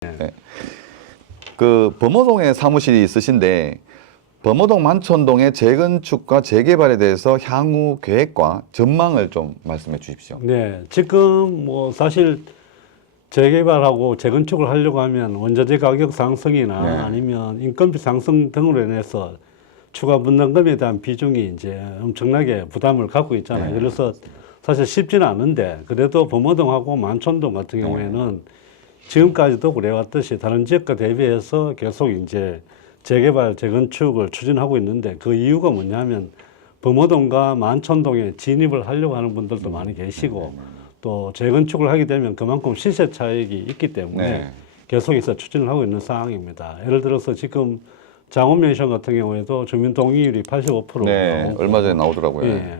네. 그 범어동에 사무실이 있으신데 범어동 만촌동의 재건축과 재개발에 대해서 향후 계획과 전망을 좀 말씀해 주십시오. 네, 지금 뭐 사실 재개발하고 재건축을 하려고 하면 원자재 가격 상승이나 네. 아니면 인건비 상승 등으로 인해서 추가 분담금에 대한 비중이 이제 엄청나게 부담을 갖고 있잖아요. 네. 그래서 사실 쉽지는 않은데 그래도 범어동하고 만촌동 같은 경우에는 지금까지도 그래왔듯이 다른 지역과 대비해서 계속 이제 재개발, 재건축을 추진하고 있는데 그 이유가 뭐냐면 범어동과 만촌동에 진입을 하려고 하는 분들도 많이 계시고 또 재건축을 하게 되면 그만큼 시세 차익이 있기 때문에 네. 계속해서 추진을 하고 있는 상황입니다. 예를 들어서 지금 장원맨션 같은 경우에도 주민 동의율이 85%로 네, 얼마 전에 나오더라고요. 예.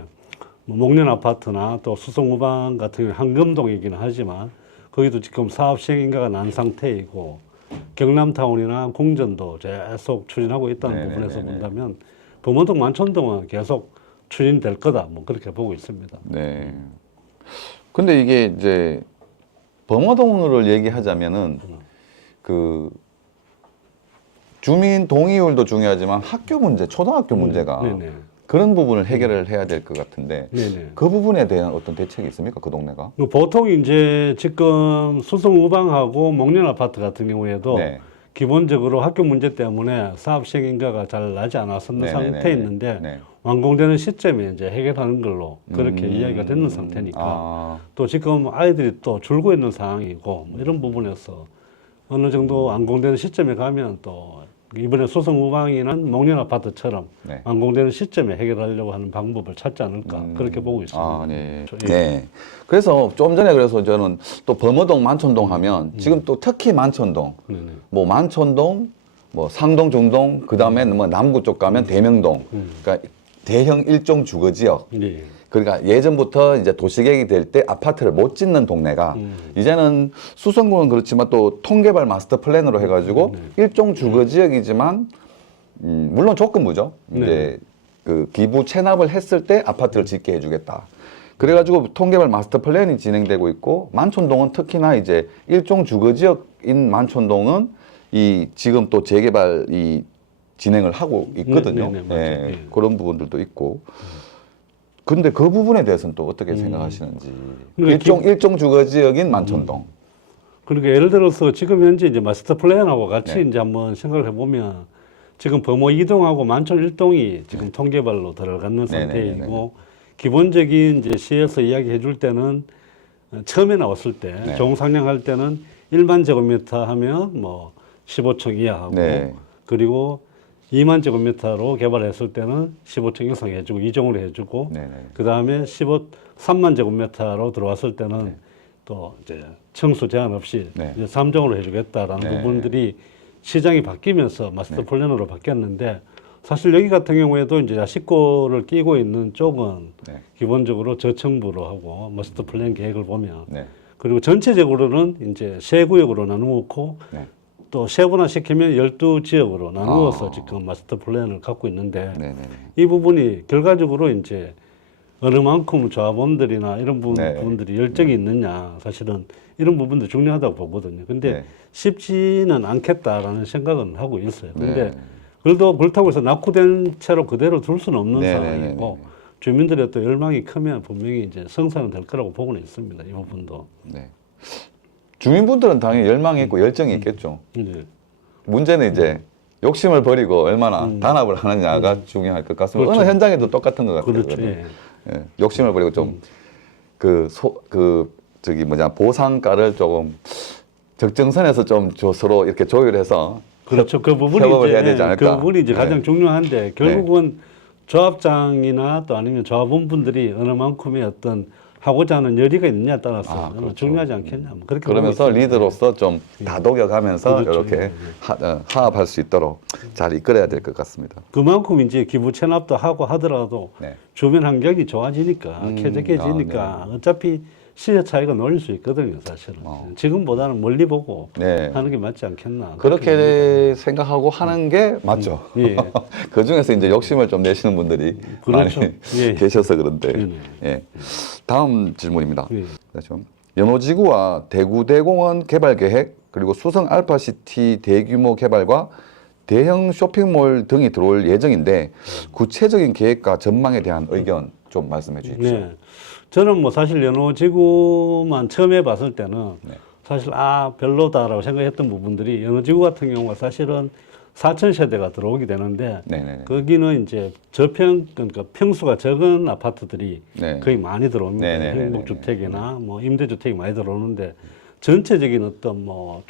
뭐 목련 아파트나 또 수성우방 같은 경우 황금동이기는 하지만 거기도 지금 사업 시행 인가가 난 상태이고 경남타운이나 공전도 계속 추진하고 있다는 네네네네. 부분에서 본다면 범어동 만촌동은 계속 추진될 거다 뭐 그렇게 보고 있습니다. 네. 근데 이게 이제 범어동을 얘기하자면은 그 주민 동의율도 중요하지만 학교 문제, 초등학교 문제가 네네. 그런 부분을 해결을 해야 될 것 같은데 네네. 그 부분에 대한 어떤 대책이 있습니까? 그 동네가? 보통 이제 지금 수성우방하고 목련 아파트 같은 경우에도 네. 기본적으로 학교 문제 때문에 사업 시행 인가가 잘 나지 않았었는 네네네네. 상태에 있는데 네. 완공되는 시점에 이제 해결하는 걸로 그렇게 이야기가 되는 상태니까 아, 또 지금 아이들이 또 줄고 있는 상황이고 뭐 이런 부분에서 어느 정도 완공되는 시점에 가면 또 이번에 수성우방이는 목련 아파트처럼 네. 완공되는 시점에 해결하려고 하는 방법을 찾지 않을까 그렇게 보고 있습니다. 아, 네. 예. 네. 그래서 좀 전에 그래서 저는 또 범어동, 만촌동 하면 지금 또 특히 만촌동, 네네. 뭐 만촌동, 뭐 상동, 중동, 그 다음에 뭐 남구 쪽 가면 대명동, 그러니까 대형 일종 주거 지역. 네. 그러니까 예전부터 이제 도시계획이 될 때 아파트를 못 짓는 동네가 이제는 수성구는 그렇지만 또 통개발 마스터 플랜으로 해가지고 일종 주거 지역이지만 물론 조건부죠. 이제 그 기부 체납을 했을 때 아파트를 짓게 해주겠다. 그래가지고 통개발 마스터 플랜이 진행되고 있고 만촌동은 특히나 이제 일종 주거 지역인 만촌동은 이 지금 또 재개발이 진행을 하고 있거든요. 네, 맞아요. 예, 예. 그런 부분들도 있고. 근데 그 부분에 대해서는 또 어떻게 생각하시는지. 그러니까 일종 주거 지역인 만촌동. 그러니까 예를 들어서 지금 현재 이제 마스터 플랜하고 같이 네. 이제 한번 생각을 해보면 지금 범어 2동하고 만촌 1동이 지금 통개발로 들어가는 네네네네. 상태이고 기본적인 이제 시에서 이야기해 줄 때는 처음에 나왔을 때 네. 종상량할 때는 1만 제곱미터 하면 뭐 15층 이하하고 네. 그리고 2만 제곱미터로 개발했을 때는 15층 이상 해주고 이종으로 해주고 네네. 그 다음에 3만 제곱미터로 들어왔을 때는 또 이제 청수 제한 없이 네. 이제 3종으로 해주겠다라는 네. 부분들이 시장이 바뀌면서 마스터 플랜으로 바뀌었는데 사실 여기 같은 경우에도 이제 야식고를 끼고 있는 쪽은 네. 기본적으로 저층부로 하고 마스터 플랜 계획을 보면 네. 그리고 전체적으로는 이제 세 구역으로 나누고 네. 또 세분화시키면 12지역으로 나누어서 지금 마스터 플랜을 갖고 있는데 네네. 이 부분이 결과적으로 이제 어느 만큼 조합원들이나 이런 네. 부분들이 열정이 있느냐 사실은 이런 부분도 중요하다고 보거든요. 근데 네. 쉽지는 않겠다라는 생각은 하고 있어요. 근데 네. 그래도 그렇다고 해서 낙후된 채로 그대로 둘 수는 없는 네, 상황이고 주민들의 또 열망이 크면 분명히 이제 성사는 될 거라고 보고는 있습니다. 이 부분도. 네. 주민분들은 당연히 열망이 있고 열정이 있겠죠. 네. 문제는 이제 욕심을 버리고 얼마나 단합을 하느냐가 중요할 것 같습니다. 그렇죠. 어느 현장에도 똑같은 것 같아요. 그렇죠. 예. 예, 욕심을 버리고 좀 저기 보상가를 조금 적정선에서 좀 서로 이렇게 조율해서 그렇죠. 그 부분이 협업을 이제 해야 되지 않을까. 그 부분이 이제 가장 네. 중요한데 결국은 조합장이나 또 아니면 조합원분들이 어느 만큼의 어떤 하고자 하는 열의가 있느냐에 따라서 그렇죠. 중요하지 않겠냐. 뭐 그렇게 그러면서 보고 있습니다. 리더로서 좀 다독여가면서 그렇죠. 이렇게 화합할 수 있도록 잘 이끌어야 될 것 같습니다. 그만큼 이제 기부 체납도 하고 하더라도 네. 주변 환경이 좋아지니까 쾌적해지니까 어차피 시세 차이가 놀릴 수 있거든요, 사실은. 지금보다는 멀리 보고 네. 하는 게 맞지 않겠나. 그렇게 생각하고 하는 게 맞죠. 예. 그 중에서 이제 욕심을 좀 내시는 분들이 그렇죠. 많이 예. 계셔서 그런데. 네네. 예. 다음 질문입니다. 예. 그렇죠. 연호지구와 대구대공원 개발 계획 그리고 수성 알파시티 대규모 개발과 대형 쇼핑몰 등이 들어올 예정인데 구체적인 계획과 전망에 대한 의견 좀 말씀해 주십시오. 네. 저는 뭐 사실 연호지구만 처음 해봤을 때는 네. 사실 별로다라고 생각했던 부분들이 연호지구 같은 경우가 사실은 4천 세대가 들어오게 되는데 네네네. 거기는 이제 그러니까 평수가 적은 아파트들이 네. 거의 많이 들어옵니다. 네네네네. 행복주택이나 뭐 임대주택이 많이 들어오는데 전체적인 어떤 뭐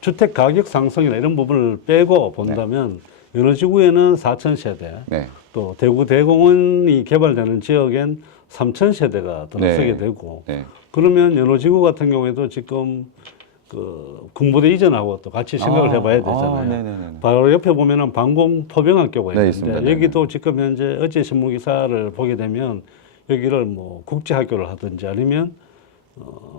주택 가격 상승이나 이런 부분을 빼고 본다면 연호지구에는 4천 세대, 네. 또 대구 대공원이 개발되는 지역엔 3천 세대가 들어서게 네. 되고 네. 그러면 연호지구 같은 경우에도 지금 그 군부대 이전하고 또 같이 생각을 해봐야 되잖아요. 네네네. 바로 옆에 보면은 방공 포병학교가 네, 있는데 있습니다. 네네. 여기도 지금 현재 어제 신문 기사를 보게 되면 여기를 뭐 국제학교를 하든지 아니면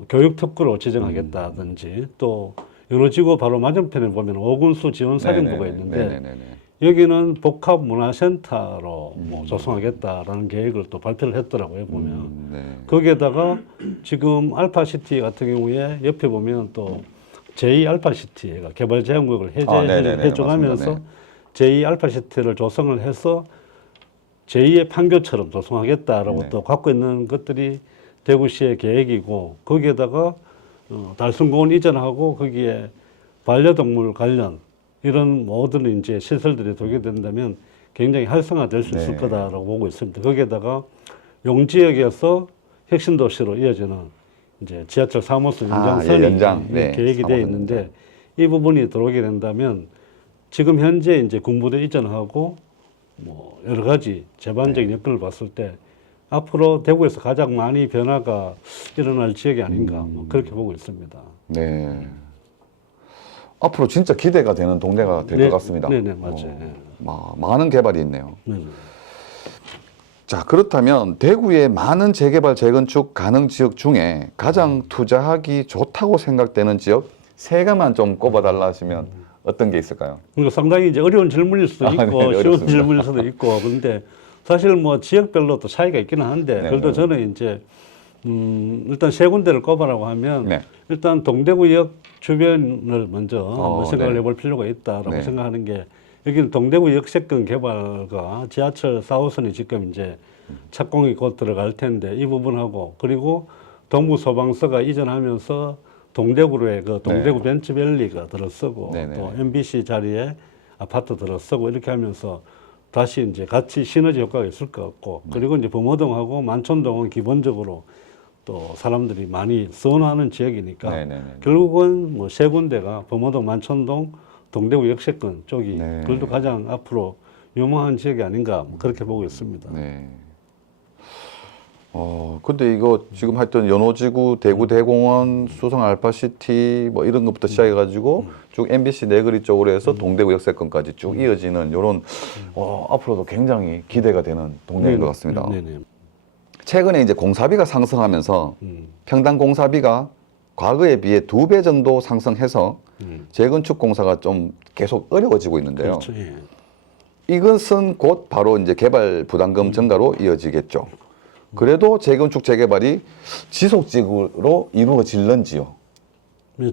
교육특구로 지정하겠다든지 또 연호지구 바로 맞은편에 보면 오군수 지원사령부가 네네네. 있는데 네네네. 여기는 복합문화센터로 뭐 조성하겠다라는 계획을 또 발표를 했더라고요, 보면. 네. 거기에다가 지금 알파시티 같은 경우에 옆에 보면 또 제2알파시티가 개발 제한구역을 네네네. 해줘가면서 맞습니다. 제2알파시티를 조성을 해서 제2의 판교처럼 조성하겠다라고 네. 또 갖고 있는 것들이 대구시의 계획이고 거기에다가 달순공원 이전하고 거기에 반려동물 관련 이런 모든 이제 시설들이 들게 된다면 굉장히 활성화될 수 있을 네. 거다라고 보고 있습니다. 거기에다가 용지역에서 혁신도시로 이어지는 이제 지하철 3호선 연장선이 연장. 네. 계획이 3호선 되어 있는데 이 부분이 들어오게 된다면 지금 현재 이제 군부대 이전하고 뭐 여러 가지 제반적인 여건을 봤을 때 앞으로 대구에서 가장 많이 변화가 일어날 지역이 아닌가 뭐 그렇게 보고 있습니다. 네. 앞으로 진짜 기대가 되는 동네가 될 것 같습니다. 네네 맞아요. 많은 개발이 있네요. 네네. 자, 그렇다면 대구의 많은 재개발, 재건축 가능 지역 중에 가장 투자하기 좋다고 생각되는 지역 세 개만 좀 꼽아달라 하시면 어떤 게 있을까요? 그러니까 상당히 이제 어려운 질문일 수도 있고 네, 쉬운 어렵습니다. 질문일 수도 있고 그런데 사실 뭐 지역별로 또 차이가 있기는 한데 네, 그래도 네. 저는 이제 일단 세 군데를 꼽아라고 하면 네. 일단 동대구역 주변을 먼저 한번 생각을 네. 해볼 필요가 있다라고 네. 생각하는 게 여기는 동대구 역세권 개발과 지하철 4호선이 지금 이제 착공이 곧 들어갈 텐데 이 부분하고 그리고 동부소방서가 이전하면서 동대구로의 그 동대구 벤츠밸리가 들어서고 네네. 또 MBC 자리에 아파트 들어서고 이렇게 하면서 다시 이제 같이 시너지 효과가 있을 것 같고 그리고 이제 범어동하고 만촌동은 기본적으로 또 사람들이 많이 선호하는 지역이니까 네네네. 결국은 뭐 세 군데가 범어동, 만촌동, 동대구 역세권 쪽이 네. 그래도 가장 앞으로 유망한 지역이 아닌가 뭐 그렇게 보고 있습니다. 네. 근데 이거 지금 하여튼 연호지구, 대구 대공원, 수성 알파시티 뭐 이런 것부터 시작해가지고 쭉 MBC 내거리 쪽으로 해서 동대구 역세권까지 쭉 이어지는 이런 앞으로도 굉장히 기대가 되는 동네인 것 같습니다. 네네. 최근에 이제 공사비가 상승하면서 평당 공사비가 과거에 비해 2배 정도 상승해서 재건축 공사가 좀 계속 어려워지고 있는데요. 그렇죠. 예. 이것은 곧 바로 이제 개발 부담금 증가로 이어지겠죠. 그래도 재건축 재개발이 지속적으로 이루어질런지요?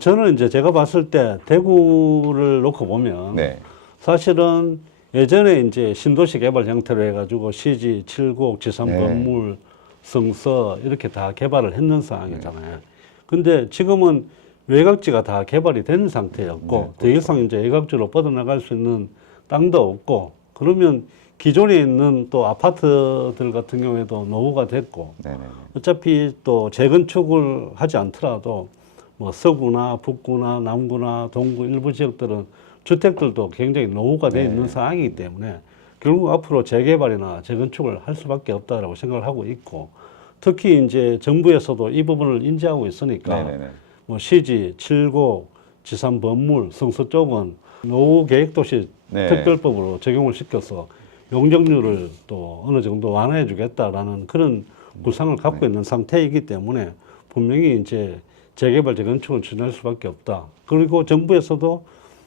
저는 이제 제가 봤을 때 대구를 놓고 보면 네. 사실은 예전에 이제 신도시 개발 형태로 해가지고 시지, 칠곡, 지산 네. 건물, 성서 이렇게 다 개발을 했는 상황이잖아요. 근데 지금은 외곽지가 다 개발이 된 상태였고 더 이상 이제 외곽지로 뻗어나갈 수 있는 땅도 없고 그러면 기존에 있는 또 아파트들 같은 경우에도 노후가 됐고 네네. 어차피 또 재건축을 하지 않더라도 뭐 서구나 북구나 남구나 동구 일부 지역들은 주택들도 굉장히 노후가 돼 있는 상황이기 때문에 결국 앞으로 재개발이나 재건축을 할 수밖에 없다라고 생각을 하고 있고 특히 이제 정부에서도 이 부분을 인지하고 있으니까 네네네. 뭐 시지, 칠곡, 지산 건물, 성서 쪽은 노후 계획 도시 네. 특별법으로 적용을 시켜서 용적률을 또 어느 정도 완화해 주겠다라는 그런 구상을 갖고 있는 상태이기 때문에 분명히 이제 재개발, 재건축을 추진할 수밖에 없다. 그리고 정부에서도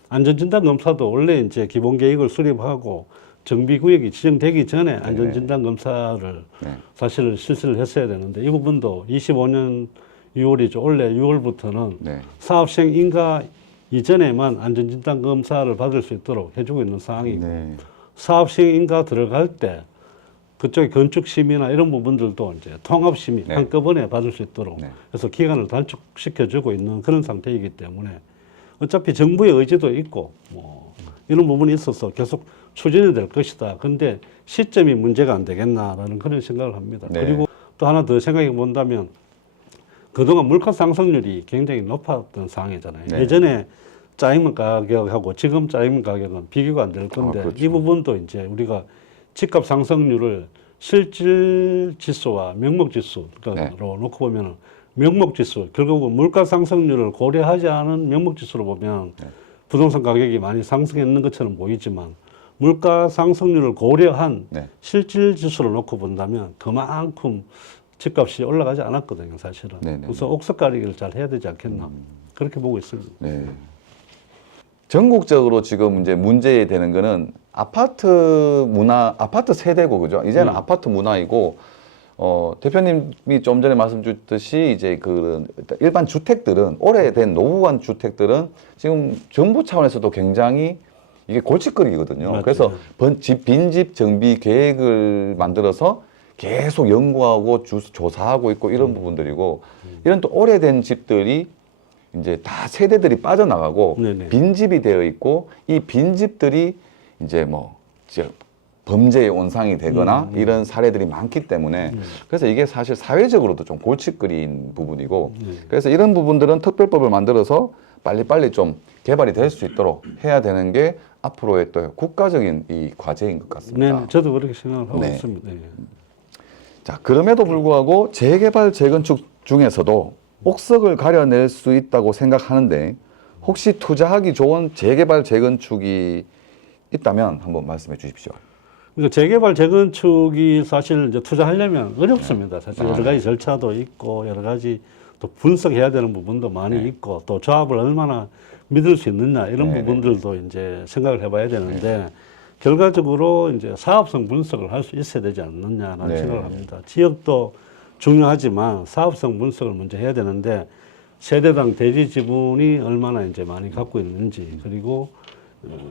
안전진단 검사도 원래 이제 기본 계획을 수립하고 정비구역이 지정되기 전에 안전진단 검사를 네. 사실 실시를 했어야 되는데 이 부분도 25년 6월이죠. 올해 6월부터는 네. 사업시행 인가 이전에만 안전진단 검사를 받을 수 있도록 해주고 있는 상황이고 네. 사업시행 인가 들어갈 때 그쪽에 건축심의나 이런 부분들도 이제 통합심의 네. 한꺼번에 받을 수 있도록 네. 그래서 기간을 단축시켜주고 있는 그런 상태이기 때문에 어차피 정부의 의지도 있고 뭐 이런 부분이 있어서 계속 추진이 될 것이다. 근데 시점이 문제가 안 되겠나라는 그런 생각을 합니다. 네. 그리고 또 하나 더 생각해 본다면 그동안 물가 상승률이 굉장히 높았던 상황이잖아요. 네. 예전에 짜장면 가격하고 지금 짜장면 가격은 비교가 안 될 건데 그렇죠. 이 부분도 이제 우리가 집값 상승률을 실질 지수와 명목 지수로 네. 놓고 보면 명목 지수 결국은 물가 상승률을 고려하지 않은 명목 지수로 보면 네. 부동산 가격이 많이 상승했는 것처럼 보이지만 물가 상승률을 고려한 네. 실질 지수를 놓고 본다면 그만큼 집값이 올라가지 않았거든요, 사실은. 네네. 그래서 옥석 가리기를 잘 해야 되지 않겠나 그렇게 보고 있습니다. 네. 전국적으로 지금 이제 문제되는 거는 아파트 문화, 아파트 세대고 그죠? 이제는 아파트 문화이고 대표님이 좀 전에 말씀 주셨듯이 이제 그 일반 주택들은 오래된 노후한 주택들은 지금 정부 차원에서도 굉장히 이게 골칫거리거든요. 맞죠. 그래서 빈집 정비 계획을 만들어서 계속 연구하고 조사하고 있고 이런 부분들이고 이런 또 오래된 집들이 이제 다 세대들이 빠져나가고 네네. 빈집이 되어 있고 이 빈집들이 이제 뭐 이제 범죄의 온상이 되거나 이런 사례들이 많기 때문에 그래서 이게 사실 사회적으로도 좀 골칫거리인 부분이고 그래서 이런 부분들은 특별법을 만들어서 빨리빨리 좀 개발이 될 수 있도록 해야 되는 게 앞으로의 또 국가적인 이 과제인 것 같습니다. 네, 저도 그렇게 생각을 하고 네. 있습니다. 네. 자, 그럼에도 불구하고 재개발 재건축 중에서도 옥석을 가려낼 수 있다고 생각하는데 혹시 투자하기 좋은 재개발 재건축이 있다면 한번 말씀해 주십시오. 그러니까 재개발 재건축이 사실 이제 투자하려면 어렵습니다. 사실 여러 가지 절차도 있고 여러 가지 또 분석해야 되는 부분도 많이 있고 또 조합을 얼마나 믿을 수 있느냐 이런 부분들도 이제 생각을 해봐야 되는데 결과적으로 이제 사업성 분석을 할 수 있어야 되지 않느냐라는 네. 생각을 합니다. 지역도 중요하지만 사업성 분석을 먼저 해야 되는데 세대당 대지 지분이 얼마나 이제 많이 갖고 있는지 그리고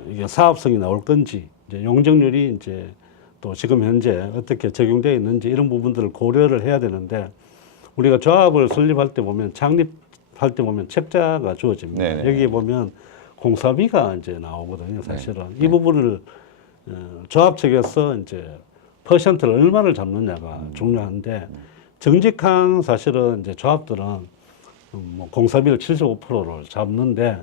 이게 사업성이 나올 건지 이제 용적률이 이제 또 지금 현재 어떻게 적용되어 있는지 이런 부분들을 고려를 해야 되는데 우리가 조합을 설립할 때 보면 창립할 때 보면 책자가 주어집니다. 네네. 여기에 보면 공사비가 이제 나오거든요. 사실은 이 부분을 조합 측에서 이제 퍼센트를 얼마를 잡느냐가 중요한데 정직한 사실은 이제 조합들은 뭐 공사비를 75%를 잡는데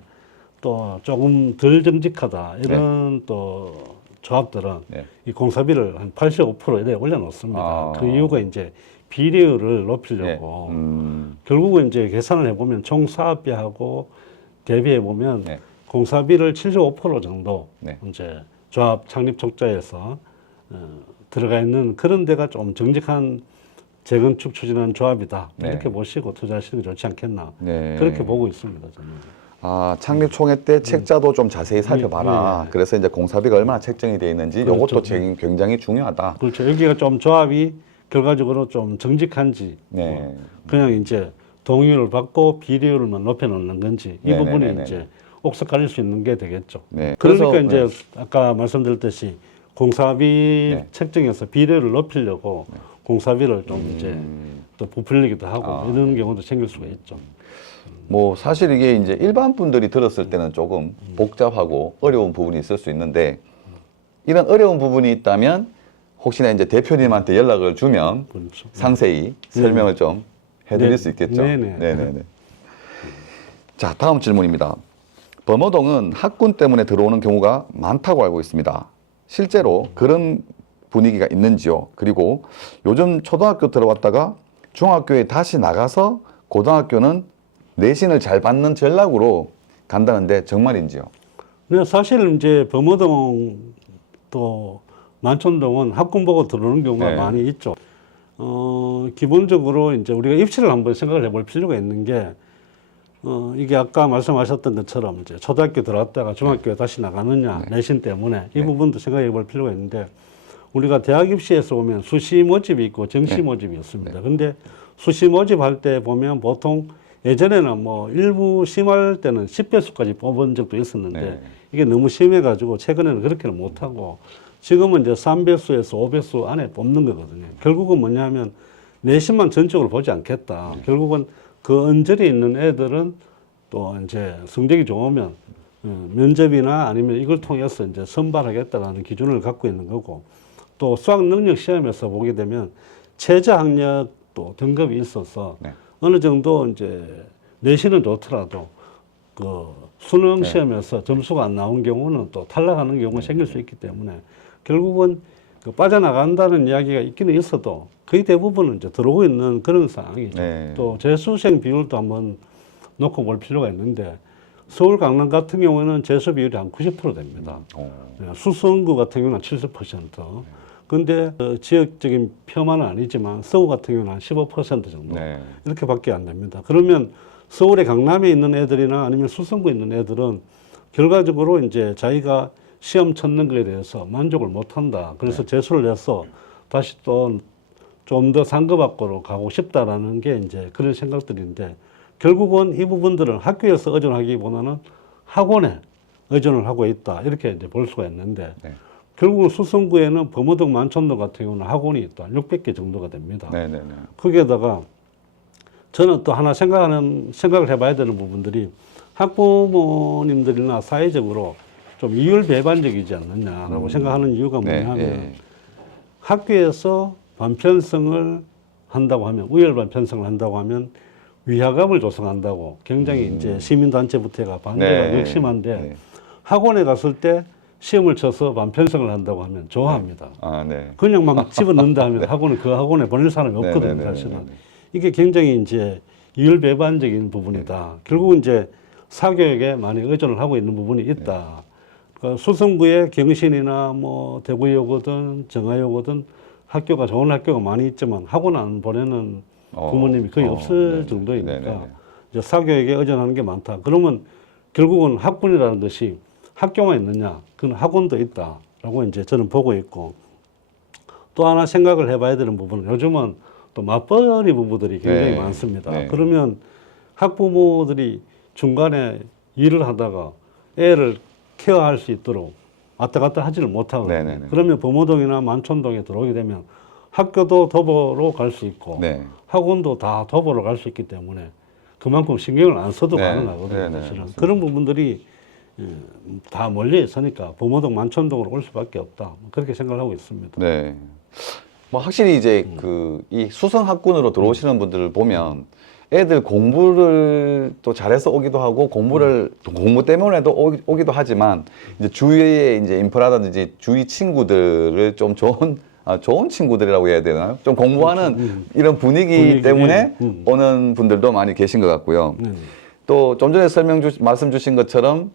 또 조금 덜 정직하다 이런 또 조합들은 네. 이 공사비를 한 85%에 올려놓습니다. 아. 그 이유가 이제 비례율을 높이려고 네. 결국은 이제 계산을 해보면 총 사업비하고 대비해 보면 네. 공사비를 75% 정도 네. 이제 조합 창립 촉자에서 들어가 있는 그런 데가 좀 정직한 재건축 추진하는 조합이다 네. 이렇게 보시고 투자하시는 게 좋지 않겠나 네. 그렇게 보고 있습니다 저는. 아, 창립 총회 때 책자도 좀 자세히 살펴봐라. 네. 그래서 이제 공사비가 얼마나 책정이 되어 있는지 그렇죠. 이것도 굉장히 중요하다. 그렇죠. 여기가 좀 조합이 결과적으로 좀 정직한지 네. 그냥 이제 동의율을 받고 비례율만 높여놓는 건지 이 부분이 네네네네. 이제 옥석 가릴 수 있는 게 되겠죠. 네. 그러니까 그래서, 이제 아까 말씀드렸듯이 공사비 네. 책정해서 비례를 높이려고 공사비를 좀 이제 또 부풀리기도 하고 이런 경우도 생길 수가 있죠. 뭐 사실 이게 이제 일반 분들이 들었을 때는 조금 복잡하고 어려운 부분이 있을 수 있는데 이런 어려운 부분이 있다면 혹시나 이제 대표님한테 연락을 주면 그렇죠. 상세히 설명을 좀 해드릴 네. 수 있겠죠. 네네. 네네네. 자, 다음 질문입니다. 범어동은 학군 때문에 들어오는 경우가 많다고 알고 있습니다. 실제로 그런 분위기가 있는지요? 그리고 요즘 초등학교 들어왔다가 중학교에 다시 나가서 고등학교는 내신을 잘 받는 전략으로 간다는데 정말인지요? 네, 사실 이제 범어동 또 만촌동은 학군 보고 들어오는 경우가 네. 많이 있죠. 기본적으로 이제 우리가 입시를 한번 생각을 해볼 필요가 있는 게 이게 아까 말씀하셨던 것처럼 이제 초등학교 들어왔다가 중학교에 다시 나가느냐 내신 때문에 이 부분도 생각해 볼 필요가 있는데 우리가 대학 입시에서 보면 수시 모집이 있고 정시 모집이 있습니다. 근데 수시 모집할 때 보면 보통 예전에는 뭐 일부 심할 때는 10배수까지 뽑은 적도 있었는데 네. 이게 너무 심해가지고 최근에는 그렇게는 못하고 지금은 이제 3배수에서 5배수 안에 뽑는 거거든요. 결국은 뭐냐면 내신만 전적으로 보지 않겠다. 결국은 그 언저리에 있는 애들은 또 이제 성적이 좋으면 면접이나 아니면 이걸 통해서 이제 선발하겠다라는 기준을 갖고 있는 거고 또 수학 능력 시험에서 보게 되면 최저 학력도 등급이 있어서 네. 어느 정도 이제 내신은 좋더라도 그 수능 시험에서 점수가 안 나온 경우는 또 탈락하는 경우가 생길 수 있기 때문에 결국은 그 빠져나간다는 이야기가 있기는 있어도 거의 대부분은 이제 들어오고 있는 그런 상황이죠. 네. 또 재수생 비율도 한번 놓고 볼 필요가 있는데 서울 강남 같은 경우에는 재수 비율이 한 90% 됩니다. 네, 수성구 같은 경우는 70%. 근데 지역적인 폄하는 아니지만 서울 같은 경우는 한 15% 정도 네. 이렇게밖에 안 됩니다. 그러면 서울의 강남에 있는 애들이나 아니면 수성구에 있는 애들은 결과적으로 이제 자기가 시험 쳤는 것에 대해서 만족을 못한다. 그래서 재수를 내서 다시 또 좀 더 상급 학교로 가고 싶다라는 게 이제 그런 생각들인데 결국은 이 부분들은 학교에서 의존하기보다는 학원에 의존을 하고 있다. 이렇게 이제 볼 수가 있는데 네. 결국은 수성구에는 범어동 만촌동 같은 경우는 학원이 있다. 600개 정도가 됩니다. 네, 네, 네. 거기에다가 저는 또 하나 생각을 해봐야 되는 부분들이 학부모님들이나 사회적으로 좀 이율 배반적이지 않느냐라고 생각하는 이유가 뭐냐면 네. 학교에서 반편성을 한다고 하면 우열 반편성을 한다고 하면 위화감을 조성한다고 굉장히 이제 시민단체부터가 반대가 네. 극심한데 네. 학원에 갔을 때 시험을 쳐서 반편성을 한다고 하면 좋아합니다. 아, 네. 그냥 막 집어넣는다 하면 학원을 그 학원에 보낼 사람이 네, 없거든요, 네, 네, 사실은. 네, 네. 이게 굉장히 이제 이율배반적인 부분이다. 결국은 이제 사교육에 많이 의존을 하고 있는 부분이 있다. 그러니까 수성구의 경신이나 뭐 대구여고든 정하여고든 학교가 좋은 학교가 많이 있지만 학원 안 보내는 부모님이 거의 없을 네. 정도이니까 네, 네, 네. 이제 사교육에 의존하는 게 많다. 그러면 결국은 학군이라는 것이 학교만 있느냐? 그건 학원도 있다라고 이제 저는 보고 있고 또 하나 생각을 해봐야 되는 부분은 요즘은 또 맞벌이 부부들이 굉장히 네. 많습니다. 네. 그러면 학부모들이 중간에 일을 하다가 애를 케어할 수 있도록 왔다 갔다 하지를 못하거든요. 네, 네, 네. 그러면 범어동이나 만촌동에 들어오게 되면 학교도 도보로 갈 수 있고 네. 학원도 다 도보로 갈 수 있기 때문에 그만큼 신경을 안 써도 네. 가능하거든요. 네, 네, 사실은. 맞습니다. 그런 부분들이 다 멀리 있으니까 범어동 만촌동으로 올 수밖에 없다. 그렇게 생각을 하고 있습니다. 네. 뭐 확실히 이제 이 수성 학군으로 들어오시는 분들을 보면 애들 공부를 또 잘해서 오기도 하고 공부 때문에도 오기도 하지만 이제 주위에 이제 인프라든지 주위 친구들을 좀 좋은 친구들이라고 해야 되나요? 좀 공부하는 이런 분위기 때문에 오는 분들도 많이 계신 것 같고요. 또 좀 전에 말씀 주신 것처럼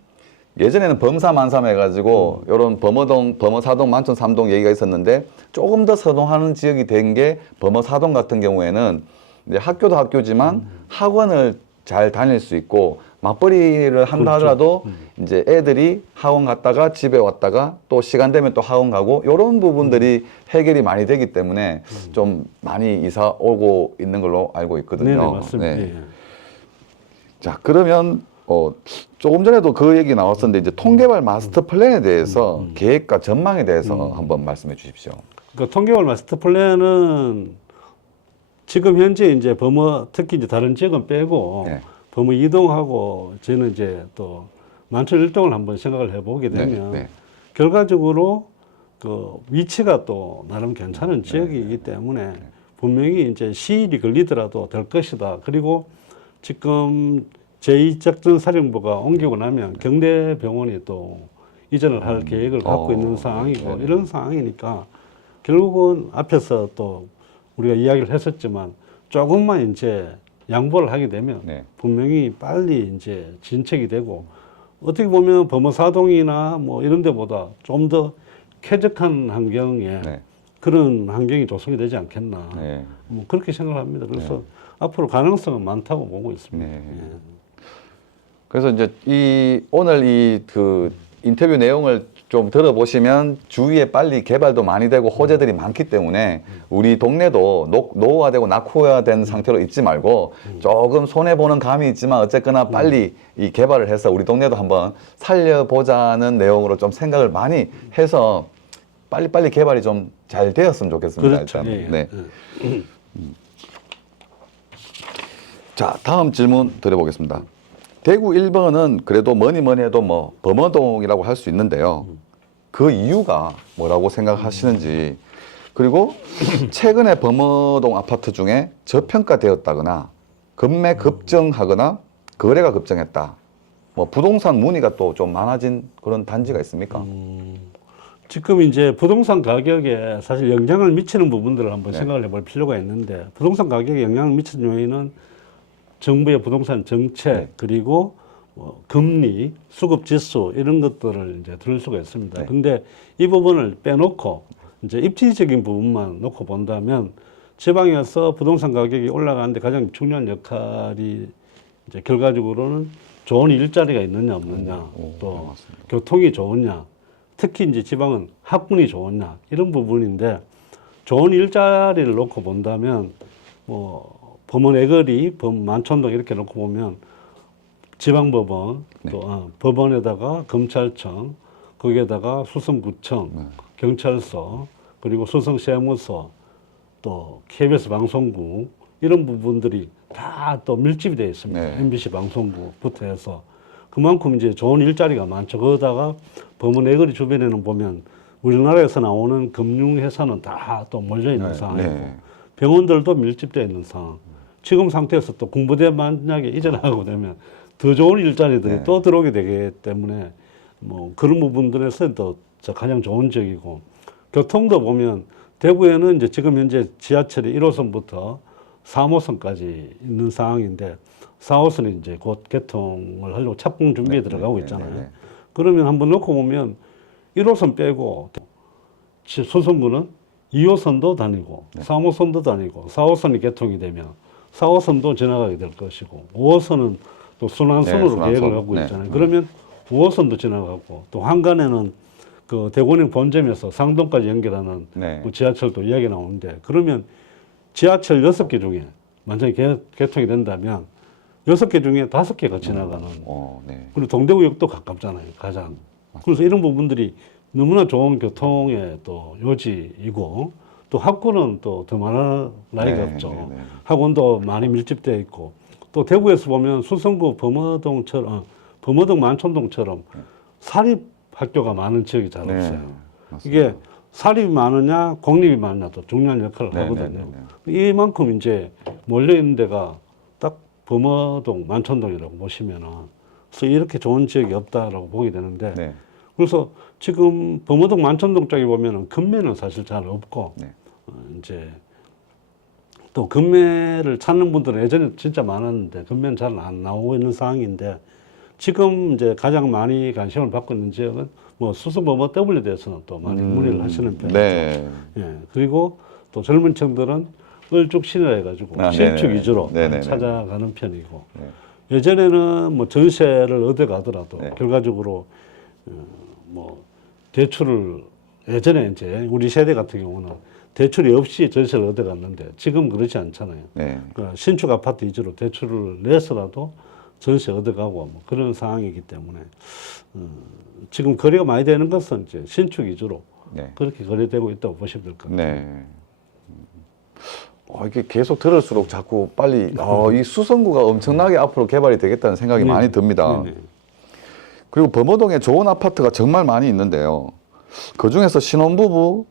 예전에는 범사만삼 해가지고 이런 범어사동, 만촌, 삼동 얘기가 있었는데 조금 더 서동하는 지역이 된 게 범어사동 같은 경우에는 이제 학교도 학교지만 학원을 잘 다닐 수 있고 맞벌이를 한다 하더라도 이제 애들이 학원 갔다가 집에 왔다가 또 시간 되면 또 학원 가고 이런 부분들이 해결이 많이 되기 때문에 좀 많이 이사 오고 있는 걸로 알고 있거든요. 네네, 맞습니다. 네. 예. 자, 그러면 조금 전에도 그 얘기 나왔었는데 이제 통계발 마스터 플랜에 대해서 계획과 전망에 대해서 한번 말씀해 주십시오. 그러니까 통계월 마스터 플랜은 지금 현재 이제 특히 이제 다른 지역은 빼고 네. 범어 이동하고 저는 이제 또 만촌 일동을 한번 생각을 해보게 되면 네. 결과적으로 그 위치가 또 나름 괜찮은 지역이기 때문에 분명히 이제 시일이 걸리더라도 될 것이다. 그리고 지금 제2작전사령부가 옮기고 나면 경대병원이 또 이전을 할 계획을 갖고 있는 상황이고 이런 상황이니까 결국은 앞에서 또 우리가 이야기를 했었지만 조금만 이제 양보를 하게 되면 분명히 빨리 이제 진척이 되고 어떻게 보면 범어사동이나 뭐 이런 데보다 좀 더 쾌적한 환경에 그런 환경이 조성이 되지 않겠나. 뭐 그렇게 생각을 합니다. 그래서 앞으로 가능성은 많다고 보고 있습니다. 예. 그래서 이제 오늘 그 인터뷰 내용을 좀 들어보시면 주위에 빨리 개발도 많이 되고 호재들이 많기 때문에 우리 동네도 노후화되고 낙후화된 상태로 있지 말고 조금 손해보는 감이 있지만 어쨌거나 빨리 이 개발을 해서 우리 동네도 한번 살려보자는 내용으로 좀 생각을 많이 해서 빨리빨리 개발이 좀 잘 되었으면 좋겠습니다. 그렇죠. 일단. 예, 예. 네. 자, 다음 질문 드려보겠습니다. 대구 1번은 그래도 뭐니 해도 뭐 범어동이라고 할 수 있는데요. 그 이유가 뭐라고 생각하시는지, 그리고 최근에 범어동 아파트 중에 저평가되었다거나 급매 급증하거나 거래가 급증했다, 뭐 부동산 문의가 또 좀 많아진 그런 단지가 있습니까? 지금 이제 부동산 가격에 사실 영향을 미치는 부분들을 한번 네. 생각을 해볼 필요가 있는데, 부동산 가격에 영향을 미치는 요인은 정부의 부동산 정책, 네. 그리고 금리, 수급 지수 이런 것들을 이제 들을 수가 있습니다. 네. 근데 이 부분을 빼놓고 이제 입지적인 부분만 놓고 본다면, 지방에서 부동산 가격이 올라가는데 가장 중요한 역할이 이제 결과적으로는 좋은 일자리가 있느냐 없느냐, 또 맞습니다. 교통이 좋으냐, 특히 이제 지방은 학군이 좋으냐 이런 부분인데, 좋은 일자리를 놓고 본다면 뭐 범원 애거리, 만촌동 이렇게 놓고 보면 지방법원, 네. 또 법원에다가 검찰청, 거기에다가 수성구청, 네. 경찰서, 그리고 수성세무서, 또 KBS 방송국 이런 부분들이 다 또 밀집이 되어 있습니다. 네. MBC 방송국부터 해서 그만큼 이제 좋은 일자리가 많죠. 거기다가 범원 애거리 주변에는 보면 우리나라에서 나오는 금융회사는 다 또 몰려 있는 네. 상황이고, 네. 병원들도 밀집되어 있는 상황. 지금 상태에서 또 공부대 만약에 이전하고 되면 더 좋은 일자리들이 네. 또 들어오게 되기 때문에 뭐 그런 부분들에서 또 가장 좋은 지역이고, 교통도 보면 대구에는 이제 지금 현재 지하철이 1호선부터 3호선까지 있는 상황인데, 4호선이 이제 곧 개통을 하려고 착공 준비에 들어가고 있잖아요. 그러면 한번 놓고 보면 1호선 빼고 수성구는 2호선도 다니고 3호선도 다니고 4호선이 개통이 되면 4호선도 지나가게 될 것이고, 5호선은 또 순환선으로 네, 순환선. 계획을 하고 네. 있잖아요. 그러면 5호선도 지나가고, 또 한간에는 그 대구행 본점에서 상동까지 연결하는 네. 그 지하철도 이야기 나오는데, 그러면 지하철 6개 중에 만약에 개통이 된다면 6개 중에 5개가 지나가는, 네. 그리고 동대구역도 가깝잖아요, 가장. 그래서 이런 부분들이 너무나 좋은 교통의 또 요지이고, 또 학군은 또 더 많은 나이가 네, 없죠. 네, 네. 학원도 많이 밀집되어 있고, 또 대구에서 보면 수성구 범어동처럼, 범어동 만촌동처럼 사립 학교가 많은 지역이 잘 네, 없어요. 맞습니다. 이게 사립이 많으냐 공립이 많으냐 또 중요한 역할을 네, 하거든요. 네, 이만큼 이제 몰려 있는 데가 딱 범어동, 만촌동이라고 보시면은, 그래서 이렇게 좋은 지역이 없다라고 보게 되는데, 네. 그래서 지금 범어동, 만촌동 쪽에 보면은 금매는 사실 잘 없고, 네. 이제 또 금매를 찾는 분들은 예전에 진짜 많았는데 금매는 잘 안 나오고 있는 상황인데, 지금 이제 가장 많이 관심을 받고 있는 지역은 뭐 수성범어 W대에서는 또 많이 문의를 하시는 편이죠. 네. 예, 그리고 또 젊은 층들은 을죽신이라 해가지고 아, 신축 네네네. 위주로 네네네. 찾아가는 편이고, 네. 예전에는 뭐 전세를 얻어가더라도 네. 결과적으로 뭐 대출을, 예전에 이제 우리 세대 같은 경우는 대출이 없이 전세를 얻어갔는데 지금 그렇지 않잖아요. 네. 그러니까 신축 아파트 위주로 대출을 내서라도 전세 얻어가고 뭐 그런 상황이기 때문에 지금 거래가 많이 되는 것은 이제 신축 위주로 네. 그렇게 거래되고 있다고 보시면 될 것 같아요. 네. 이게 계속 들을수록 자꾸 빨리 이 수성구가 엄청나게 앞으로 개발이 되겠다는 생각이 네. 많이 듭니다. 네네. 그리고 범어동에 좋은 아파트가 정말 많이 있는데요. 그 중에서 신혼부부,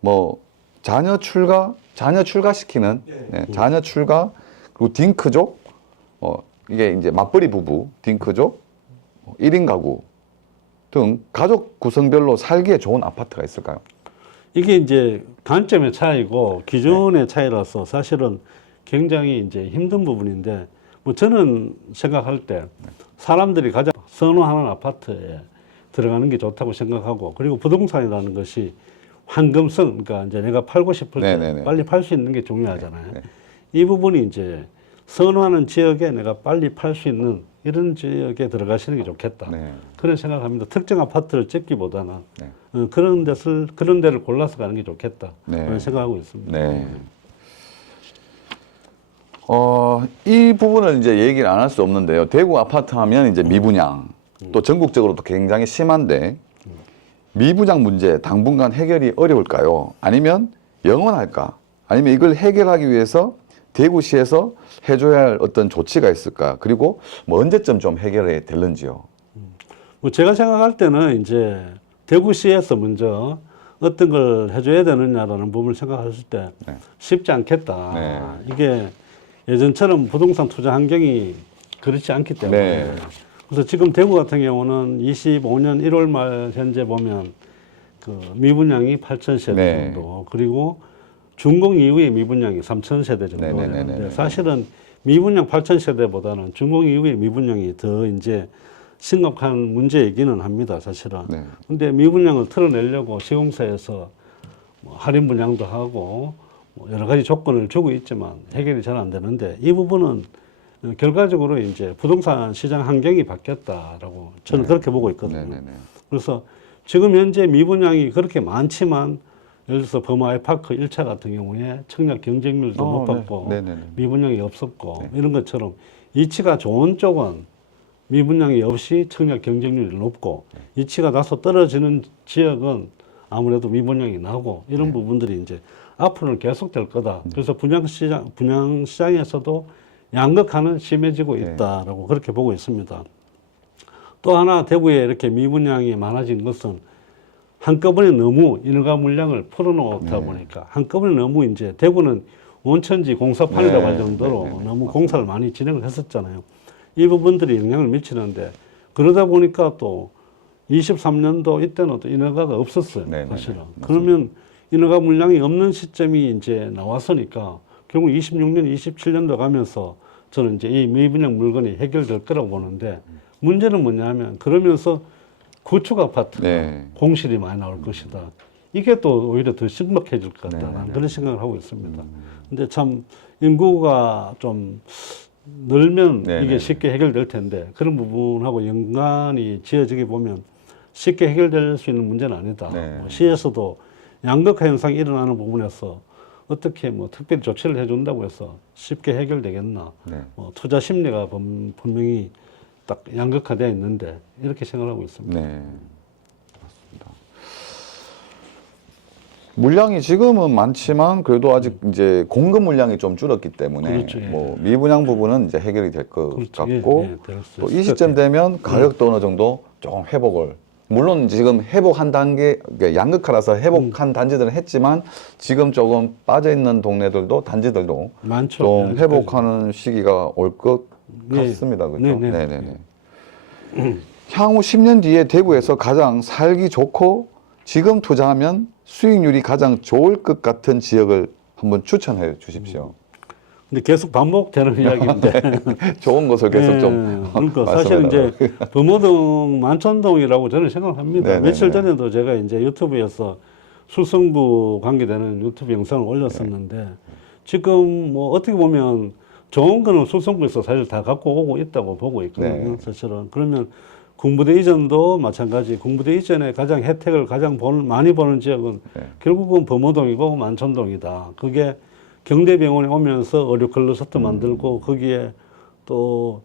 뭐 자녀 출가시키는, 네, 자녀 출가, 그리고 딩크족, 이게 이제 맞벌이 부부, 딩크족, 1인 가구 등 가족 구성별로 살기에 좋은 아파트가 있을까요? 이게 이제 관점의 차이고 기준의 차이라서 사실은 굉장히 이제 힘든 부분인데, 뭐 저는 생각할 때 사람들이 가장 선호하는 아파트에 들어가는 게 좋다고 생각하고, 그리고 부동산이라는 것이 황금성, 그러니까 이제 내가 팔고 싶을 때 네네네. 빨리 팔 수 있는 게 중요하잖아요. 네. 이 부분이 이제 선호하는 지역에 내가 빨리 팔 수 있는 이런 지역에 들어가시는 게 좋겠다. 네. 그런 생각을 합니다. 특정 아파트를 찍기보다는 네. 그런 데를 골라서 가는 게 좋겠다. 네. 그런 생각하고 있습니다. 네. 이 부분을 이제 얘기를 안 할 수 없는데요. 대구 아파트 하면 이제 미분양, 또 전국적으로도 굉장히 심한데, 미분양 문제 당분간 해결이 어려울까요? 아니면 영원할까? 아니면 이걸 해결하기 위해서 대구시에서 해줘야 할 어떤 조치가 있을까? 그리고 뭐 언제쯤 좀 해결이 될는지요? 뭐 제가 생각할 때는 이제 대구시에서 먼저 어떤 걸 해줘야 되느냐라는 부분을 생각했을 때 네. 쉽지 않겠다. 네. 이게 예전처럼 부동산 투자 환경이 그렇지 않기 때문에. 네. 그래서 지금 대구 같은 경우는 25년 1월 말 현재 보면 그 미분양이 8,000세대 네. 정도, 그리고 준공 이후에 미분양이 3,000세대 정도 네, 네, 네, 네, 되는데 네. 사실은 미분양 8,000세대보다는 준공 이후에 미분양이 더 이제 심각한 문제이기는 합니다, 사실은. 네. 근데 미분양을 털어내려고 시공사에서 뭐 할인 분양도 하고 뭐 여러 가지 조건을 주고 있지만 해결이 잘 안 되는데, 이 부분은 결과적으로 이제 부동산 시장 환경이 바뀌었다라고 저는 그렇게 보고 있거든요. 네, 네, 네. 그래서 지금 현재 미분양이 그렇게 많지만, 예를 들어서 범아이파크 1차 같은 경우에 청약 경쟁률도 높았고 네, 네, 네, 네. 미분양이 없었고 이런 것처럼 이치가 좋은 쪽은 미분양이 없이 청약 경쟁률이 높고, 이치가 다소 떨어지는 지역은 아무래도 미분양이 나고, 이런 부분들이 이제 앞으로는 계속될 거다. 그래서 분양 시장에서도 양극화는 심해지고 있다라고 그렇게 보고 있습니다. 또 하나 대구에 이렇게 미분양이 많아진 것은 한꺼번에 너무 인허가 물량을 풀어놓다 보니까 한꺼번에 너무 이제 대구는 온천지 공사판이라고 할 정도로 너무 공사를 많이 진행을 했었잖아요. 이 부분들이 영향을 미치는데, 그러다 보니까 또 23년도 이때는 또 인허가가 없었어요. 네, 네, 사실은. 네, 그러면 인허가 물량이 없는 시점이 이제 나왔으니까 결국 26년, 27년도 가면서 저는 이제 이 미분양 물건이 해결될 거라고 보는데, 문제는 뭐냐면 그러면서 구축 아파트가 네. 공실이 많이 나올 것이다. 이게 또 오히려 더 심각해질 것 같다는 네, 네. 그런 생각을 하고 있습니다. 근데 참 인구가 좀 늘면 네, 이게 네. 쉽게 해결될 텐데, 그런 부분하고 연관이 지어지게 보면 쉽게 해결될 수 있는 문제는 아니다. 네. 뭐 시에서도 양극화 현상이 일어나는 부분에서 어떻게 뭐 특별히 조치를 해준다고 해서 쉽게 해결되겠나. 네. 투자 심리가 분명히 딱 양극화되어 있는데, 이렇게 생각하고 있습니다. 네. 맞습니다. 물량이 지금은 많지만 그래도 아직 이제 공급 물량이 좀 줄었기 때문에 그렇죠, 예. 뭐 미분양 부분은 이제 해결이 될 것 그렇죠. 같고, 될 수 또 있을 이 것 시점 같아요. 되면 가격도 어느 정도 좀 회복을, 물론 지금 회복한 단계, 그러니까 양극화라서 회복한 단지들은 했지만 지금 조금 빠져 있는 동네들도 단지들도 많죠. 좀 아직까지. 회복하는 시기가 올 것 네. 같습니다. 그렇죠? 네, 네. 네네네. 향후 10년 뒤에 대구에서 가장 살기 좋고 지금 투자하면 수익률이 가장 좋을 것 같은 지역을 한번 추천해 주십시오. 근데 계속 반복되는 이야기인데. 좋은 것을 계속 좀 그러니까 사실 말씀해 이제 범어동 만촌동이라고 저는 생각합니다. 네네네. 며칠 전에도 제가 이제 유튜브에서 수성구 관계되는 유튜브 영상을 올렸었는데, 지금 뭐 어떻게 보면 좋은 거는 수성구에서 사실 다 갖고 오고 있다고 보고 있거든요. 네. 사실은. 그러면 군부대 이전도 마찬가지. 군부대 이전에 가장 혜택을 가장 많이 보는 지역은 네. 결국은 범어동이고 만촌동이다. 그게 경대병원에 오면서 의료 클러스터 만들고 거기에 또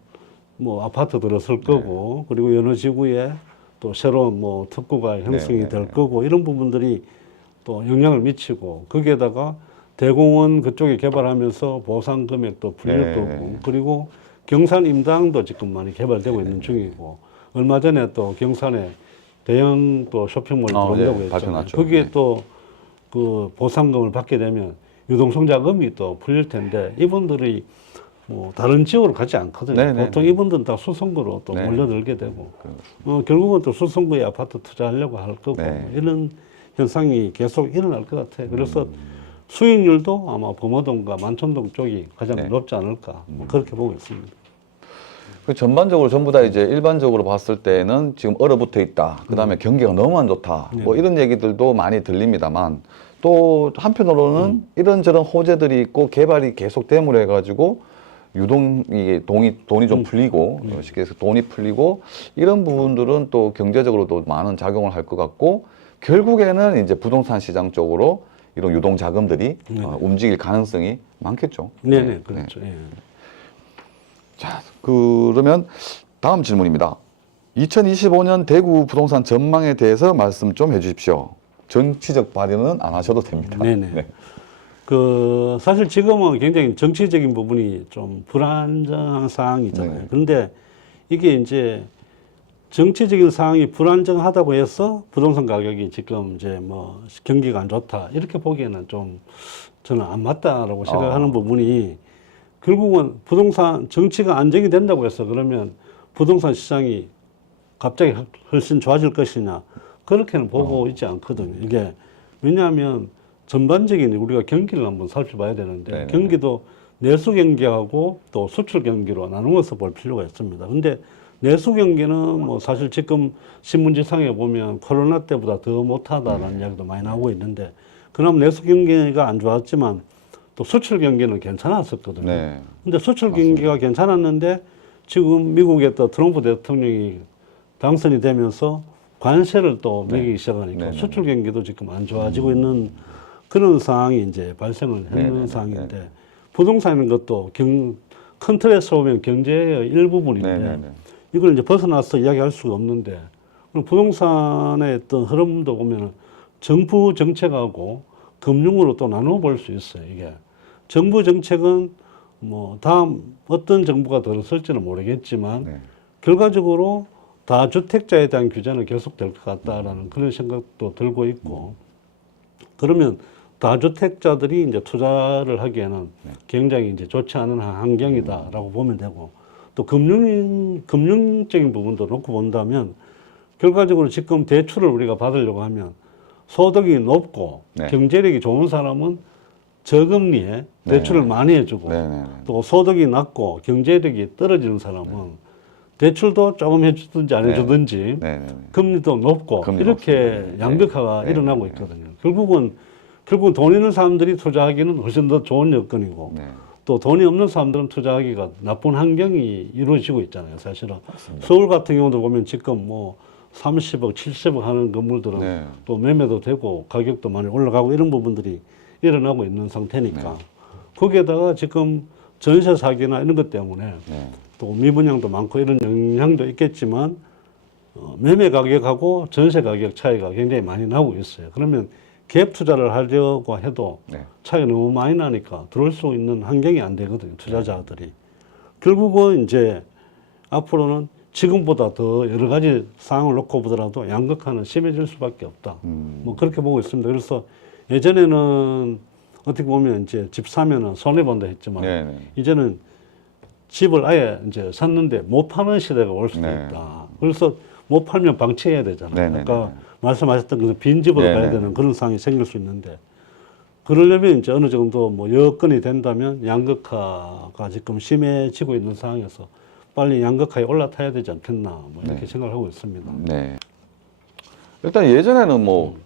뭐 아파트 들어설 거고, 그리고 여느 지구에 또 새로운 뭐 특구가 형성이 네, 될 네. 거고, 이런 부분들이 또 영향을 미치고, 거기에다가 대공원 그쪽에 개발하면서 보상 금액도 풀릴 네. 거고, 그리고 경산 임당도 지금 많이 개발되고 있는 중이고, 얼마 전에 또 경산에 대형 또 쇼핑몰이 들어온다고 네, 했잖아요. 발표났죠. 거기에 네. 또 그 보상금을 받게 되면 유동성 자금이 또 풀릴 텐데, 이분들이 뭐 다른 지역으로 가지 않거든요. 네네. 보통 이분들은 다 수성구로 또 네. 몰려들게 되고, 결국은 또 수성구에 아파트 투자하려고 할 거고, 네. 이런 현상이 계속 일어날 것 같아요. 그래서 수익률도 아마 범어동과 만촌동 쪽이 가장 네. 높지 않을까, 뭐 그렇게 보고 있습니다. 그 전반적으로 전부 다 이제 일반적으로 봤을 때는 지금 얼어붙어 있다. 그 다음에 경기가 너무 안 좋다. 뭐 이런 얘기들도 많이 들립니다만, 또 한편으로는 이런저런 호재들이 있고 개발이 계속 되므로 해가지고 유동 이게 돈이 좀 풀리고 쉽게 해서 돈이 풀리고 이런 부분들은 또 경제적으로도 많은 작용을 할 것 같고 결국에는 이제 부동산 시장 쪽으로 이런 유동 자금들이 움직일 가능성이 많겠죠. 네네, 그렇죠. 예. 자, 그러면 다음 질문입니다. 2025년 대구 부동산 전망에 대해서 말씀 좀 해주십시오. 정치적 발언은 안 하셔도 됩니다. 네네. 네. 그 사실 지금은 굉장히 정치적인 부분이 좀 불안정한 상황이잖아요. 네. 그런데 이게 이제 정치적인 상황이 불안정하다고 해서 부동산 가격이 지금 이제 뭐 경기가 안 좋다 이렇게 보기에는 좀 저는 안 맞다라고 생각하는 부분이 결국은 부동산 정치가 안정이 된다고 해서 그러면 부동산 시장이 갑자기 훨씬 좋아질 것이냐 그렇게는 보고 있지 않거든요. 이게 왜냐하면 전반적인 우리가 경기를 한번 살펴봐야 되는데 네네. 경기도 내수 경기하고 또 수출 경기로 나누어서 볼 필요가 있습니다. 근데 내수 경기는 뭐 사실 지금 신문지상에 보면 코로나 때보다 더 못하다라는 이야기도 많이 나오고 있는데 그나마 내수 경기가 안 좋았지만 또 수출 경기는 괜찮았었거든요. 네. 근데 수출 경기가 괜찮았는데 지금 미국의 또 트럼프 대통령이 당선이 되면서 관세를 또 매기기 시작하니까 네네네. 수출 경기도 지금 안 좋아지고 있는 그런 상황이 이제 발생을 했는 네네네. 상황인데 부동산인 것도 큰 틀에서 보면 경제의 일부분인데 네네네. 이걸 이제 벗어나서 이야기할 수가 없는데 그럼 부동산의 어떤 흐름도 보면 정부 정책하고 금융으로 또 나누어 볼 수 있어요. 이게 정부 정책은 뭐 다음 어떤 정부가 들어설지는 모르겠지만 네. 결과적으로 다주택자에 대한 규제는 계속될 것 같다라는 그런 생각도 들고 있고 그러면 다주택자들이 이제 투자를 하기에는 굉장히 이제 좋지 않은 환경이다라고 보면 되고 또 금융적인 부분도 놓고 본다면 결과적으로 지금 대출을 우리가 받으려고 하면 소득이 높고 네. 경제력이 좋은 사람은 저금리에 대출을 많이 해주고 네네네. 또 소득이 낮고 경제력이 떨어지는 사람은 대출도 조금 해주든지 안 해주든지 네네네. 금리도 높고 금리 이렇게 높습니다. 양극화가 네. 일어나고 있거든요. 결국 돈 있는 사람들이 투자하기는 훨씬 더 좋은 여건이고 네. 또 돈이 없는 사람들은 투자하기가 나쁜 환경이 이루어지고 있잖아요. 사실은 서울 같은 경우도 보면 지금 뭐 30억, 70억 하는 건물들은 네. 또 매매도 되고 가격도 많이 올라가고 이런 부분들이 일어나고 있는 상태니까 거기에다가 지금 전세 사기나 이런 것 때문에 네. 또 미분양도 많고 이런 영향도 있겠지만 매매 가격하고 전세 가격 차이가 굉장히 많이 나고 있어요. 그러면 갭 투자를 하려고 해도 네. 차이가 너무 많이 나니까 들어올 수 있는 환경이 안 되거든요. 투자자들이. 결국은 이제 앞으로는 지금보다 더 여러 가지 상황을 놓고 보더라도 양극화는 심해질 수밖에 없다. 뭐 그렇게 보고 있습니다. 그래서 예전에는 어떻게 보면 이제 집 사면은 손해본다 했지만 네네. 이제는 집을 아예 이제 샀는데 못 파는 시대가 올 수도 네. 있다. 그래서 못 팔면 방치해야 되잖아요. 네네네. 아까 말씀하셨던 그 빈 집으로 가야 네네. 되는 그런 상황이 생길 수 있는데 그러려면 이제 어느 정도 뭐 여건이 된다면 양극화가 지금 심해지고 있는 상황에서 빨리 양극화에 올라타야 되지 않겠나 뭐 이렇게 생각을 하고 있습니다. 네. 일단 예전에는 뭐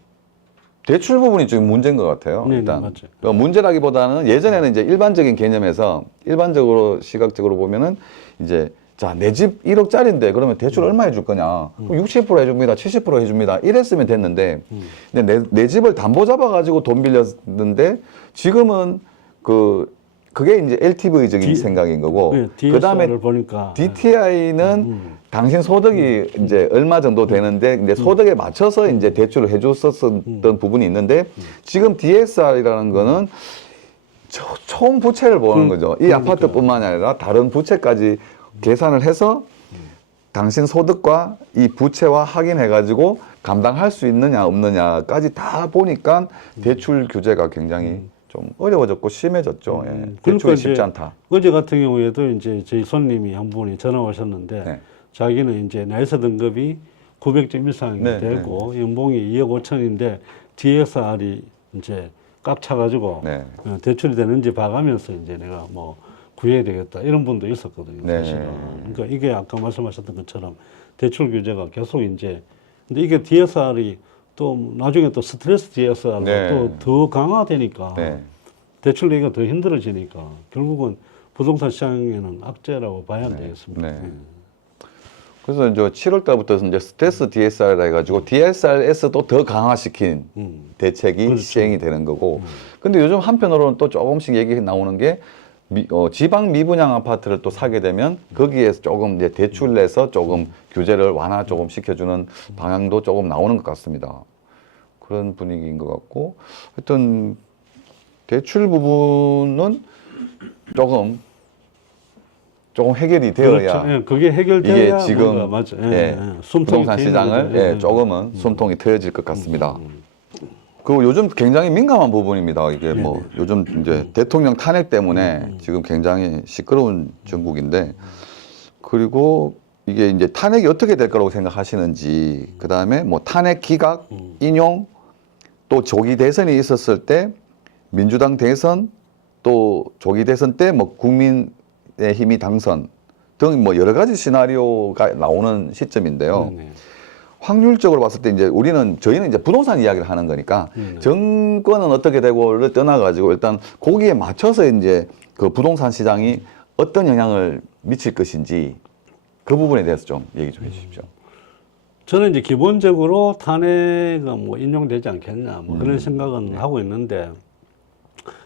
대출 부분이 좀 문제인 것 같아요. 네, 일단 맞죠. 그러니까 문제라기보다는 예전에는 이제 일반적인 개념에서 일반적으로 시각적으로 보면은 이제 자, 내 집 1억짜리인데 그러면 대출 얼마 해줄 거냐? 60% 해줍니다, 70% 해줍니다. 이랬으면 됐는데 근데 내 집을 담보 잡아가지고 돈 빌렸는데 지금은 그게 이제 LTV적인 생각인 거고 네, 그 다음에 DSR을 보니까 DTI는 당신 소득이 이제 얼마 정도 되는데 이제 소득에 맞춰서 이제 대출을 해줬었던 부분이 있는데 지금 DSR이라는 거는 총 부채를 보는 거죠. 이 아파트뿐만 아니라 다른 부채까지 계산을 해서 당신 소득과 이 부채와 확인해가지고 감당할 수 있느냐 없느냐까지 다 보니까 대출 규제가 굉장히 좀 어려워졌고 심해졌죠. 예. 대출이 쉽지 않다. 어제 같은 경우에도 이제 저희 손님이 한 분이 전화 오셨는데 네. 자기는 이제 나이스 등급이 900점 이상이 네, 되고 연봉이 2억 5천인데 DSR이 이제 꽉 차가지고 네. 대출이 되는지 봐가면서 이제 내가 뭐 구해야 되겠다 이런 분도 있었거든요. 네. 사실은. 그러니까 이게 아까 말씀하셨던 것처럼 대출 규제가 계속 이제 근데 이게 DSR이 또 나중에 또 스트레스 DSR로 네. 또 더 강화되니까 네. 대출 내기가 더 힘들어지니까 결국은 부동산 시장에는 악재라고 봐야 되겠습니다. 네. 그래서 이제 7월 달부터 이제 스트레스 DSR이라 해가지고 DSRS도 더 강화시킨 대책이 그렇죠. 시행이 되는 거고. 근데 요즘 한편으로는 또 조금씩 얘기 나오는 게 지방 미분양 아파트를 또 사게 되면 거기에서 조금 이제 대출 내서 조금 규제를 완화 조금 시켜주는 방향도 조금 나오는 것 같습니다. 그런 분위기인 것 같고, 하여튼 대출 부분은 조금 해결이 되어야 그렇죠. 예, 그게 해결돼야 이게 지금 뭔가 맞아. 예, 예, 예. 숨통이 부동산 트이는 시장을 거죠. 예, 조금은 숨통이 트여질 것 같습니다. 그리고 요즘 굉장히 민감한 부분입니다. 이게 뭐 요즘 이제 대통령 탄핵 때문에 지금 굉장히 시끄러운 전국인데, 그리고 이게 이제 탄핵이 어떻게 될 거라고 생각하시는지, 그 다음에 뭐 탄핵 기각, 인용, 또 조기 대선이 있었을 때 민주당 대선, 또 조기 대선 때 뭐 국민의힘이 당선 등 뭐 여러 가지 시나리오가 나오는 시점인데요. 확률적으로 봤을 때 이제 저희는 이제 부동산 이야기를 하는 거니까 정권은 어떻게 되고를 떠나가지고 일단 거기에 맞춰서 이제 그 부동산 시장이 어떤 영향을 미칠 것인지 그 부분에 대해서 좀 얘기 좀 해주십시오. 저는 이제 기본적으로 탄핵은 뭐 인용되지 않겠냐 뭐 그런 생각은 하고 있는데,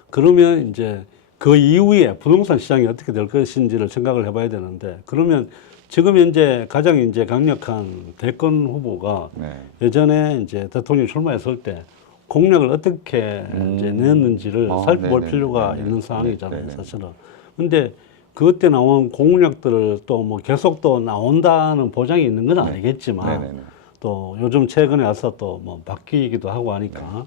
그러면 이제 그 이후에 부동산 시장이 어떻게 될 것인지를 생각을 해봐야 되는데, 그러면 지금 현재 가장 이제 강력한 대권 후보가 네. 예전에 이제 대통령 출마했을 때 공약을 어떻게 이제 냈는지를 살펴볼 네네. 필요가 네네. 있는 상황이잖아요, 네네. 사실은. 근데 그때 나온 공약들을 또 뭐 계속 또 나온다는 보장이 있는 건 아니겠지만 네네네. 또 요즘 최근에 와서 또 뭐 바뀌기도 하고 하니까.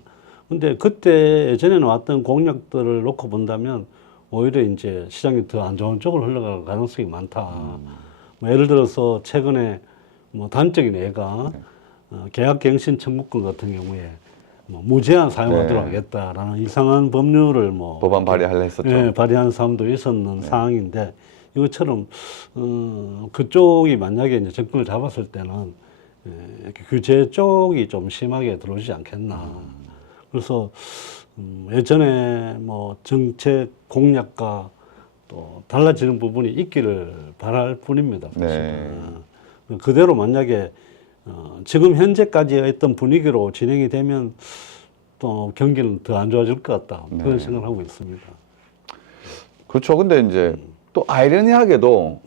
근데 그때 예전에 나왔던 공약들을 놓고 본다면 오히려 이제 시장이 더 안 좋은 쪽으로 흘러갈 가능성이 많다. 뭐 예를 들어서 최근에 뭐 단적인 예가 계약갱신 청구권 같은 경우에 뭐 무제한 사용하도록 하겠다라는 이상한 법률을 뭐 법안 발의하려 했었죠. 예, 발의한 사람도 있었는 상황인데, 이것처럼 그쪽이 만약에 이제 정권을 잡았을 때는 이렇게 규제 쪽이 좀 심하게 들어오지 않겠나. 그래서 예전에 뭐 정책 공약과 또 달라지는 부분이 있기를 바랄 뿐입니다. 네. 그대로 만약에 지금 현재까지의 어떤 분위기로 진행이 되면 또 경기는 더 안 좋아질 것 같다. 그런 생각을 하고 있습니다. 그렇죠. 근데 이제 또 아이러니하게도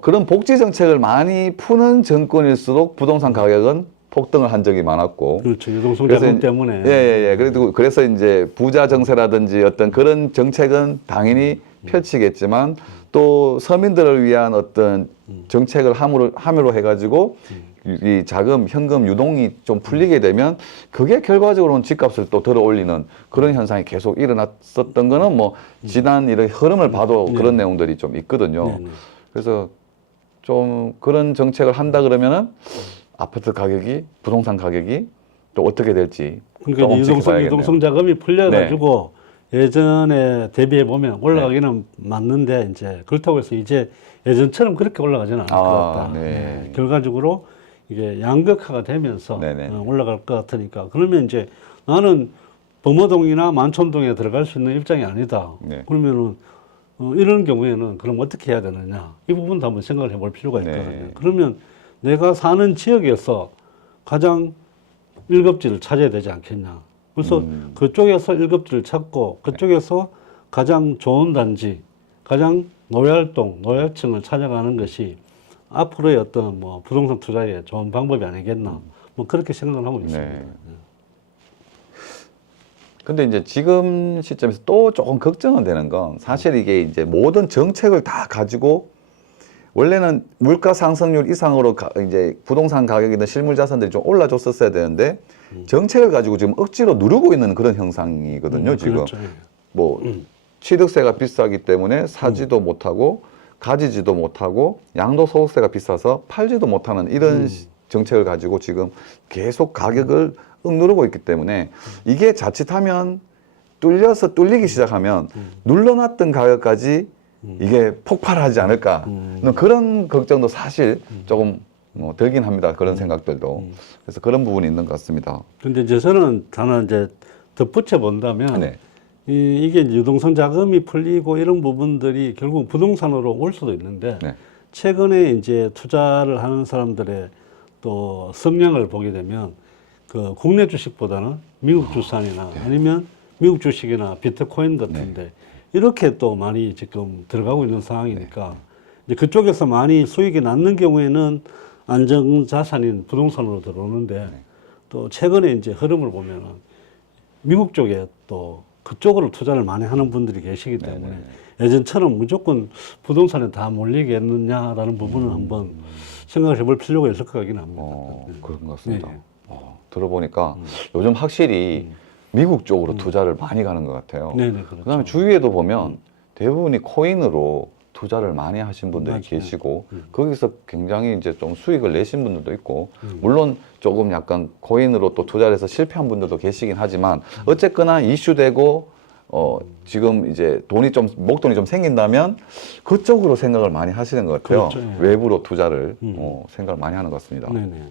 그런 복지 정책을 많이 푸는 정권일수록 부동산 가격은 폭등을 한 적이 많았고. 그렇죠. 유동성 그래서 자금 때문에. 예. 그래서 이제 부자 정세라든지 어떤 그런 정책은 당연히 펼치겠지만 또 서민들을 위한 어떤 정책을 함으로 해가지고 이 자금, 현금 유동이 좀 풀리게 되면 그게 결과적으로는 집값을 또 들어 올리는 그런 현상이 계속 일어났었던 거는 뭐 지난 이런 흐름을 봐도 그런 내용들이 좀 있거든요. 그래서 좀 그런 정책을 한다 그러면은 아파트 가격이, 부동산 가격이 또 어떻게 될지. 그러니까 이제 유동성 자금이 풀려가지고 예전에 대비해 보면 올라가기는 맞는데, 이제 그렇다고 해서 이제 예전처럼 그렇게 올라가지는 않을 것 같다. 네. 결과적으로 이게 양극화가 되면서 올라갈 것 같으니까, 그러면 이제 나는 범어동이나 만촌동에 들어갈 수 있는 입장이 아니다. 그러면은 이런 경우에는 그럼 어떻게 해야 되느냐, 이 부분도 한번 생각을 해볼 필요가 있거든요. 그러면 내가 사는 지역에서 가장 일급지를 찾아야 되지 않겠냐. 그래서 그쪽에서 일급지를 찾고 그쪽에서 가장 좋은 단지, 가장 노약동, 노약층을 찾아가는 것이 앞으로의 어떤 뭐 부동산 투자에 좋은 방법이 아니겠나. 뭐 그렇게 생각을 하고 있습니다. 근데 이제 지금 시점에서 또 조금 걱정은 되는 건, 사실 이게 이제 모든 정책을 다 가지고 원래는 물가 상승률 이상으로 이제 부동산 가격이나 실물 자산들이 좀 올라줬었어야 되는데 정책을 가지고 지금 억지로 누르고 있는 그런 형상이거든요. 지금 그렇죠. 뭐 취득세가 비싸기 때문에 사지도 못하고 가지지도 못하고 양도소득세가 비싸서 팔지도 못하는 이런 정책을 가지고 지금 계속 가격을 억누르고 있기 때문에 이게 자칫하면 뚫리기 시작하면 눌러놨던 가격까지 이게 폭발하지 않을까 그런 걱정도 사실 조금 들긴 합니다. 그런 생각들도. 그래서 그런 부분이 있는 것 같습니다. 근데 이제 저는 하나 이제 덧붙여 본다면 이게 이제 유동성 자금이 풀리고 이런 부분들이 결국 부동산으로 올 수도 있는데 네. 최근에 이제 투자를 하는 사람들의 또 성향을 보게 되면 그 국내 주식보다는 미국 주산이나 아니면 미국 주식이나 비트코인 같은데 이렇게 또 많이 지금 들어가고 있는 상황이니까 이제 그쪽에서 많이 수익이 났는 경우에는 안정자산인 부동산으로 들어오는데 또 최근에 이제 흐름을 보면은 미국 쪽에 또 그쪽으로 투자를 많이 하는 분들이 계시기 때문에 예전처럼 무조건 부동산에 다 몰리겠느냐라는 부분은 한번 생각을 해볼 필요가 있을 것 같긴 합니다. 그런 것 같습니다. 네. 들어보니까 요즘 확실히 미국 쪽으로 투자를 많이 가는 것 같아요. 네네, 그렇죠. 그다음에 주위에도 보면 대부분이 코인으로 투자를 많이 하신 분들이 맞아요. 계시고 거기서 굉장히 이제 좀 수익을 내신 분들도 있고 물론 조금 약간 코인으로 또 투자를 해서 실패한 분들도 계시긴 하지만 어쨌거나 이슈되고 지금 이제 돈이 좀 목돈이 좀 생긴다면 그쪽으로 생각을 많이 하시는 것 같아요. 그렇죠. 예. 외부로 투자를 생각을 많이 하는 것 같습니다. 네네.